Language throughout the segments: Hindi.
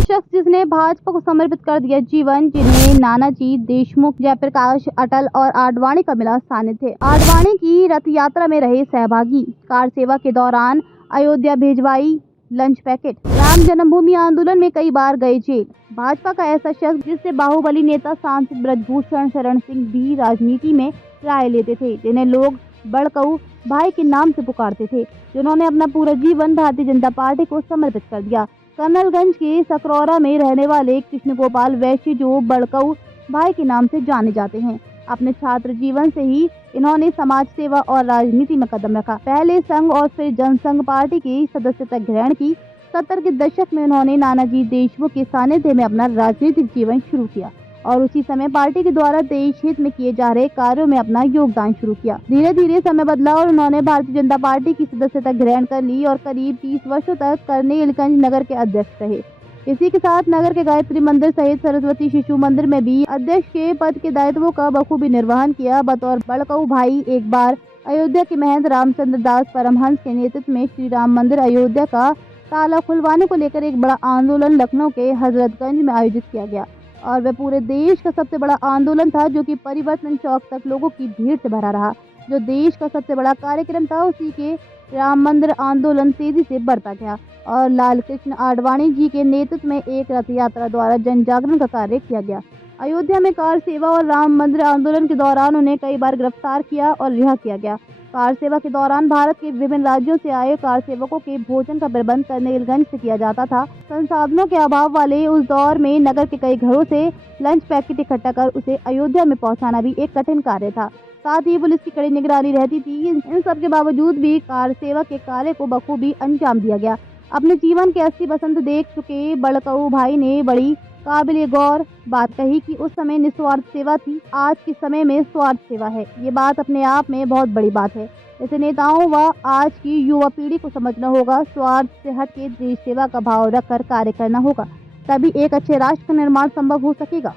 शख्स जिसने भाजपा को समर्पित कर दिया जीवन, जिन्हें नानाजी देशमुख, जयप्रकाश अटल और आडवाणी का मिला सानिध्य। आडवाणी की रथ यात्रा में रहे सहभागी, कार सेवा के दौरान अयोध्या भिजवाई लंच पैकेट, राम जन्मभूमि आंदोलन में कई बार गए जेल। भाजपा का ऐसा शख्स जिससे बाहुबली नेता सांसद ब्रजभूषण शरण सिंह भी राजनीति में राय लेते थे, जिन्हें लोग बड़कऊ भाई के नाम से पुकारते थे, जिन्होंने अपना पूरा जीवन भारतीय जनता पार्टी को समर्पित कर दिया। कर्नलगंज के सकरौरा में रहने वाले कृष्ण गोपाल वैश्य, जो बड़कऊ भाई के नाम से जाने जाते हैं, अपने छात्र जीवन से ही इन्होंने समाज सेवा और राजनीति में कदम रखा। पहले संघ और फिर जनसंघ पार्टी की सदस्यता ग्रहण की। 70 के दशक में उन्होंने नानाजी देशमुख के सानिध्य में अपना राजनीतिक जीवन शुरू किया और उसी समय पार्टी के द्वारा देश हित में किए जा रहे कार्यों में अपना योगदान शुरू किया। धीरे धीरे समय बदला और उन्होंने भारतीय जनता पार्टी की सदस्यता ग्रहण कर ली और करीब 30 वर्षों तक कर्नेलगंज नगर के अध्यक्ष रहे। इसी के साथ नगर के गायत्री मंदिर सहित सरस्वती शिशु मंदिर में भी अध्यक्ष के पद के दायित्वों का बखूबी निर्वहन किया। बतौर बड़कऊ भाई एक बार अयोध्या के महंत रामचंद्र दास परमहंस के नेतृत्व में श्री राम मंदिर अयोध्या का ताला खुलवाने को लेकर एक बड़ा आंदोलन लखनऊ के हजरतगंज में आयोजित किया गया और वह पूरे देश का सबसे बड़ा आंदोलन था, जो कि परिवर्तन चौक तक लोगों की भीड़ से भरा रहा। जो देश का सबसे बड़ा कार्यक्रम था, उसी के राम मंदिर आंदोलन तेजी से बढ़ता गया और लाल कृष्ण आडवाणी जी के नेतृत्व में एक रथ यात्रा द्वारा जन जागरण का कार्य किया गया। अयोध्या में कार सेवा और राम मंदिर आंदोलन के दौरान उन्हें कई बार गिरफ्तार किया और रिहा किया गया। कार सेवा के दौरान भारत के विभिन्न राज्यों से आए कार सेवकों के भोजन का प्रबंध कर्नेलगंज से किया जाता था। संसाधनों के अभाव वाले उस दौर में नगर के कई घरों से लंच पैकेट इकट्ठा कर उसे अयोध्या में पहुंचाना भी एक कठिन कार्य था। साथ ही पुलिस की कड़ी निगरानी रहती थी। इन सब के बावजूद भी कार सेवा के कार्य को बखूबी अंजाम दिया गया। अपने जीवन के 80 बसंत देख चुके बड़कऊ भाई ने बड़ी काबिले गौर बात कही कि उस समय निस्वार्थ सेवा थी, आज के समय में स्वार्थ सेवा है। ये बात अपने आप में बहुत बड़ी बात है। ऐसे नेताओं व आज की युवा पीढ़ी को समझना होगा, स्वार्थ से हट के देश सेवा का भाव रखकर कार्य करना होगा, तभी एक अच्छे राष्ट्र का निर्माण संभव हो सकेगा।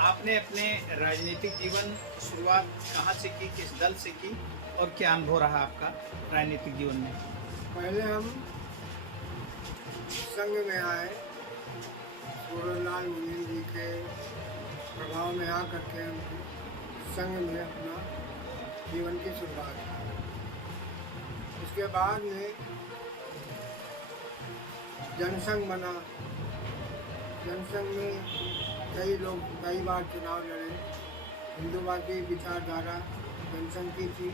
आपने अपने राजनीतिक जीवन शुरुआत कहाँ से की, किस दल से की और क्या अनुभव रहा आपका राजनीतिक जीवन में? पहले हम संघ में आए, सूरजलाल मुनीम जी के प्रभाव में आकर के हम संघ में अपना जीवन की शुरुआत की। उसके बाद में जनसंघ बना। जनसंघ में कई लोग कई बार चुनाव लड़े। हिंदूवादी विचारधारा जनसंघ की थी,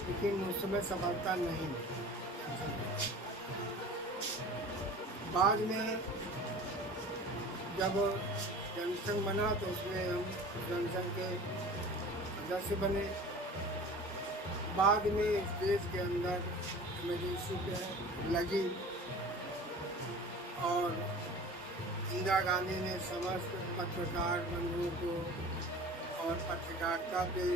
लेकिन उस समय सफलता नहीं मिली। बाद में जब जनसंघ बना तो उसमें हम जनसंघ के सदस्य बने। बाद में इस देश के अंदर इमरजेंसी लगी और इंदिरा गांधी ने समस्त पत्रकार बंधुओं को और पत्रकारिता पे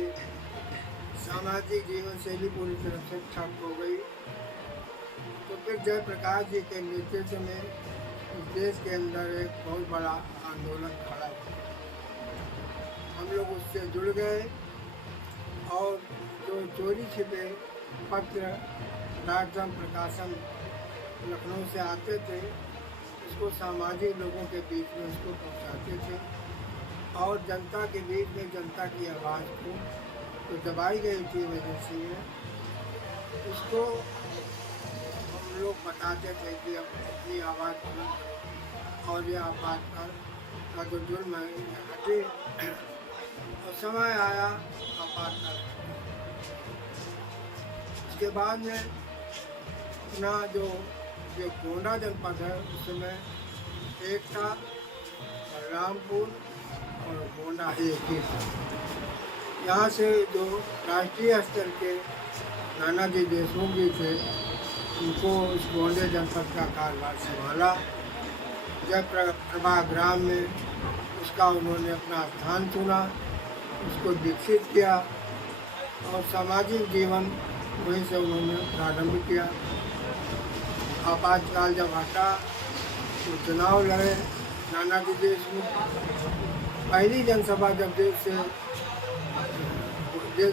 सामाजिक जीवन शैली पूरी तरह से ठप हो गई। तो फिर जयप्रकाश जी के नेतृत्व में इस देश के अंदर एक बहुत बड़ा आंदोलन खड़ा हुआ। हम लोग उससे जुड़ गए और जो चोरी छिपे पत्र डाकजम प्रकाशन लखनऊ से आते थे, उसको सामाजिक लोगों के बीच में उसको पहुंचाते थे और जनता के बीच में जनता की आवाज़ को तो दबाई गई थी इमरजेंसी में, उसको हम लोग बताते थे कि अब अपनी आवाज़ को और ये आपातकाल का जो जुर्म है हटे और समय आया आपातकाल। उसके बाद में अपना जो गोंडा जनपद है, उसमें एक था रामपुर और गोंडा एक ही था। यहाँ से जो राष्ट्रीय स्तर के नानाजी देशमुख जी थे, उनको इस गोंडे जनपद का कार्यभार संभाला। जब प्रभाग्राम में उसका उन्होंने अपना स्थान चुना, उसको विकसित किया और सामाजिक जीवन वहीं से उन्होंने प्रारंभ किया। आपातकाल जब हटा तो चुनाव लड़े नानाजी देशमुख। पहली जनसभा जब जेल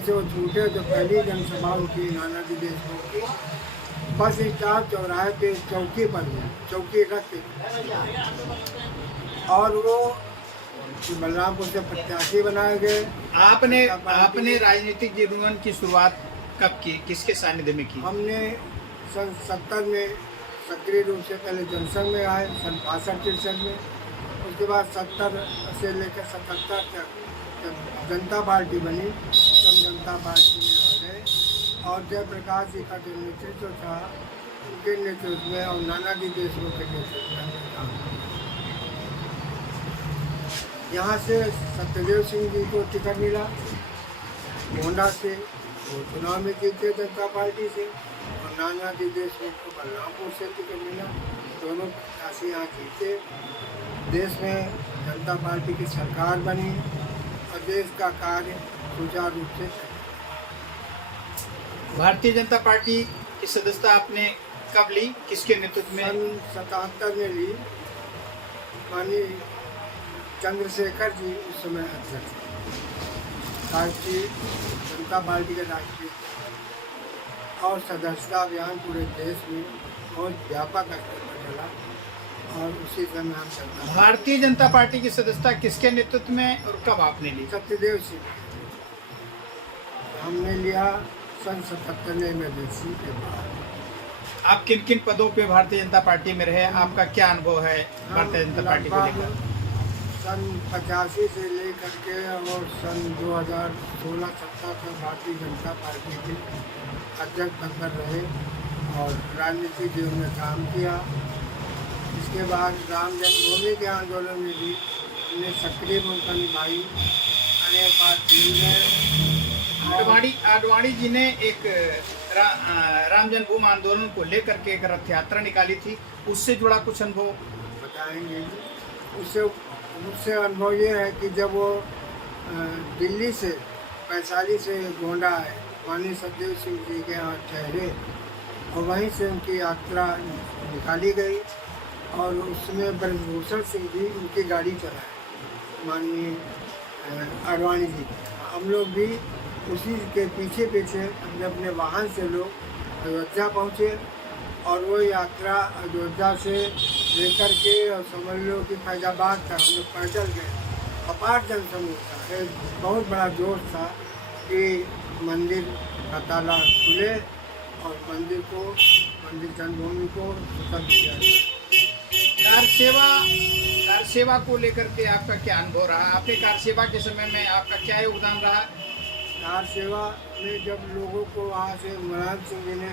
से वो छूटे तो पहली जनसभा उनकी नानाजी देशमुख की बस स्टॉप चौराहे पे चौकी पर है, चौकी रख के, और वो बलरामपुर से प्रत्याशी बनाए गए। आपने राजनीतिक जीवन की शुरुआत कब की, किसके सानिध्य में की? हमने सन 70 में सक्रिय रूप से पहले जनसंघ में आए, सन 62-63 में। उसके बाद 70 से लेकर 77 तक जब जनता पार्टी बनी तब जनता पार्टी में आ गए, और जयप्रकाश जी का जो नेतृत्व था उनके नेतृत्व में और नानाजी देशमुख के नेतृत्व में काम किया। यहाँ से सत्यदेव सिंह जी को टिकट मिला गोंडा से, वो चुनाव में जीते जनता पार्टी से, और नानाजी देशमुख को बलरामपुर से टिकट मिला। दोनों प्रत्याशी यहाँ जीते, देश में जनता पार्टी की सरकार बनी और देश का कार्य सुचारू रूप से चला। भारतीय जनता पार्टी की सदस्यता आपने कब ली, किसके नेतृत्व में? सन 77 में ली। माननीय चंद्रशेखर जी उस समय अध्यक्ष थे, राष्ट्रीय जनता पार्टी के राष्ट्रीय, और सदस्यता अभियान पूरे देश में बहुत व्यापक स्तर पर चला, और उसी समय हम चलता। भारतीय जनता पार्टी की सदस्यता किसके नेतृत्व में और कब आपने ली? सत्यदेव सिंह हमने लिया सन 77 में इमरजेंसी के बाद। आप किन किन पदों पे भारतीय जनता पार्टी में रहे, आपका क्या अनुभव है भारतीय जनता पार्टी को लेकर? सन 85 से लेकर के और सन 2016-17 तक भारतीय जनता पार्टी के अध्यक्ष बनकर रहे और राजनीतिक जीवन में काम किया। इसके बाद राम जन्मभूमि के आंदोलन में भी हमने सक्रिय भूमिका निभाई, अनेक बार जेल गए। आडवाणी जी ने एक राम जन्मभूमि आंदोलन को लेकर के एक रथ यात्रा निकाली थी, उससे जुड़ा कुछ अनुभव बताएंगे। उससे अनुभव ये है कि जब वो दिल्ली से वैशाली से गोंडा आए, माननीय सत्यदेव सिंह जी के यहाँ ठहरे और वहीं से उनकी यात्रा निकाली गई, और उसमें ब्रजभूषण सिंह जी उनकी गाड़ी चलाए माननीय आडवाणी जी। हम लोग भी उसी के पीछे पीछे अपने अपने वाहन से लोग अयोध्या पहुँचे, और वो यात्रा अयोध्या से लेकर के और समझ लो कि फैजाबाद तक हम लोग पैदल गए। अपार जनसमूह था, एक बहुत बड़ा जोश था कि मंदिर का ताला खुले और मंदिर जन्मभूमि को स्वतंत्र किया जाए। कार सेवा को लेकर के आपका क्या अनुभव रहा? आपके कार सेवा के समय में आपका क्या योगदान रहा? कार सेवा में जब लोगों को वहाँ से मुलायम सिंह जी ने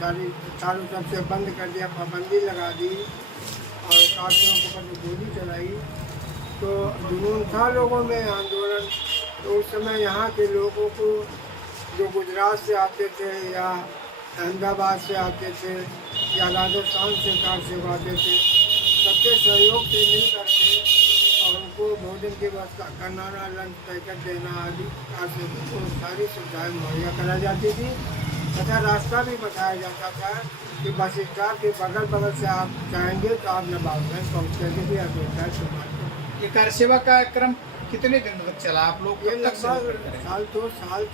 चारों तरफ से बंद कर दिया, पाबंदी लगा दी और काफियों के ऊपर गोली चलाई, तो जुनून था लोगों में आंदोलन। तो उस समय यहाँ के लोगों को जो गुजरात से आते थे या अहमदाबाद से आते थे या राजस्थान से कार सेवा आते थे, सबके सहयोग से मिल करके और उनको भोजन की व्यवस्था करना, लंच पैकेट देना आदि कार सेवा को सारी सुविधाएँ मुहैया कराई जाती थी, तथा रास्ता भी बताया जाता था कि बस स्टॉप के बगल से आप जाएंगे तो आप नवाबगंज पहुँचेंगे भी अयोध्या से। ये कार सेवा का क्रम कितने दिन तक चला? आप लोग ये कब तक लगभग साल 2 साल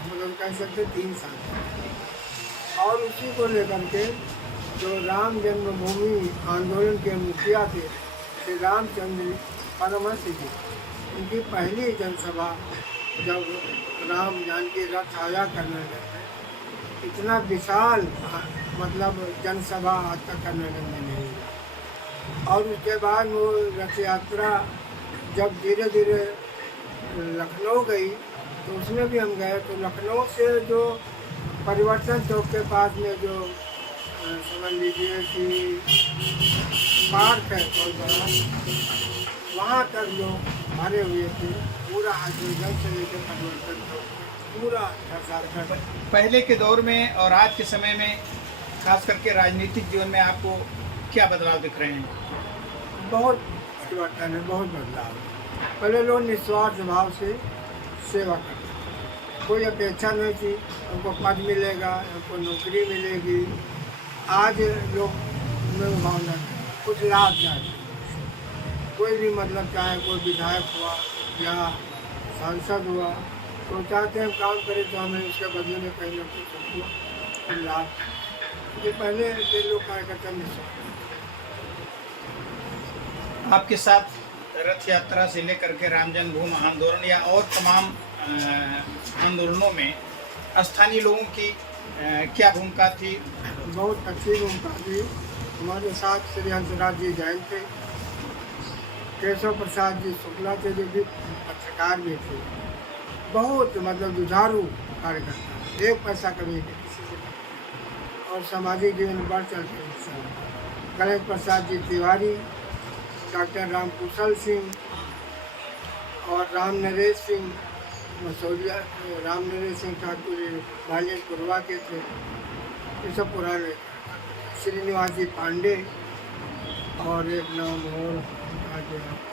हम लोग कह सकते 3 साल। और उसी को लेकर के जो राम जन्मभूमि आंदोलन के मुखिया थे श्री रामचंद्र परमहंस जी, उनकी पहली जनसभा जब राम जानकी रथ आया करने लगे, इतना विशाल मतलब जनसभा आज तक करने में नहीं। और उसके बाद वो रथ यात्रा जब धीरे धीरे लखनऊ गई तो उसमें भी हम गए, तो लखनऊ से जो परिवर्तन चौक के पास में जो समझ लीजिए कि पार्क है बहुत बड़ा, वहाँ तक लोग भरे हुए थे। पूरा हजरतगंज से लेकर परिवर्तन चौक पूरा झारखंड। पहले के दौर में और आज के समय में खास करके राजनीतिक जीवन में आपको क्या बदलाव दिख रहे हैं? बहुत परिवर्तन है, बहुत बदलाव है। पहले लोग निस्वार्थ भाव से सेवा करते, कोई अपेक्षा नहीं थी हमको पद मिलेगा, हमको नौकरी मिलेगी। आज लोग में भावना कुछ लाभ चाहते, कोई भी मतलब चाहे कोई विधायक हुआ या सांसद हुआ तो चाहते हैं काम करें तो हमें उसके बदले में कहीं ना कुछ हमको उल्लास ये पहले के लोग कार्यकर्ता में आपके साथ रथ यात्रा से लेकर के राम जन्मभूमि आंदोलन या और तमाम आंदोलनों में स्थानीय लोगों की क्या भूमिका थी? बहुत अच्छी भूमिका थी। हमारे साथ श्री हंसराज जी जैन थे, केशव प्रसाद जी शुक्ला थे जो भी पत्रकार भी थे। बहुत मतलब जुझारू कार्यकर्ता, एक पैसा कमी नहीं किसी से, और सामाजिक जीवन में बढ़ चढ़ के हिस्सा। गणेश प्रसाद जी तिवारी, डॉक्टर राम कुशल सिंह और राम नरेश सिंह मसौलिया, राम नरेश सिंह ठाकुर भालियन पुरवा के थे, ये सब पुराने। श्रीनिवास जी पांडे और एक नाम और आ गया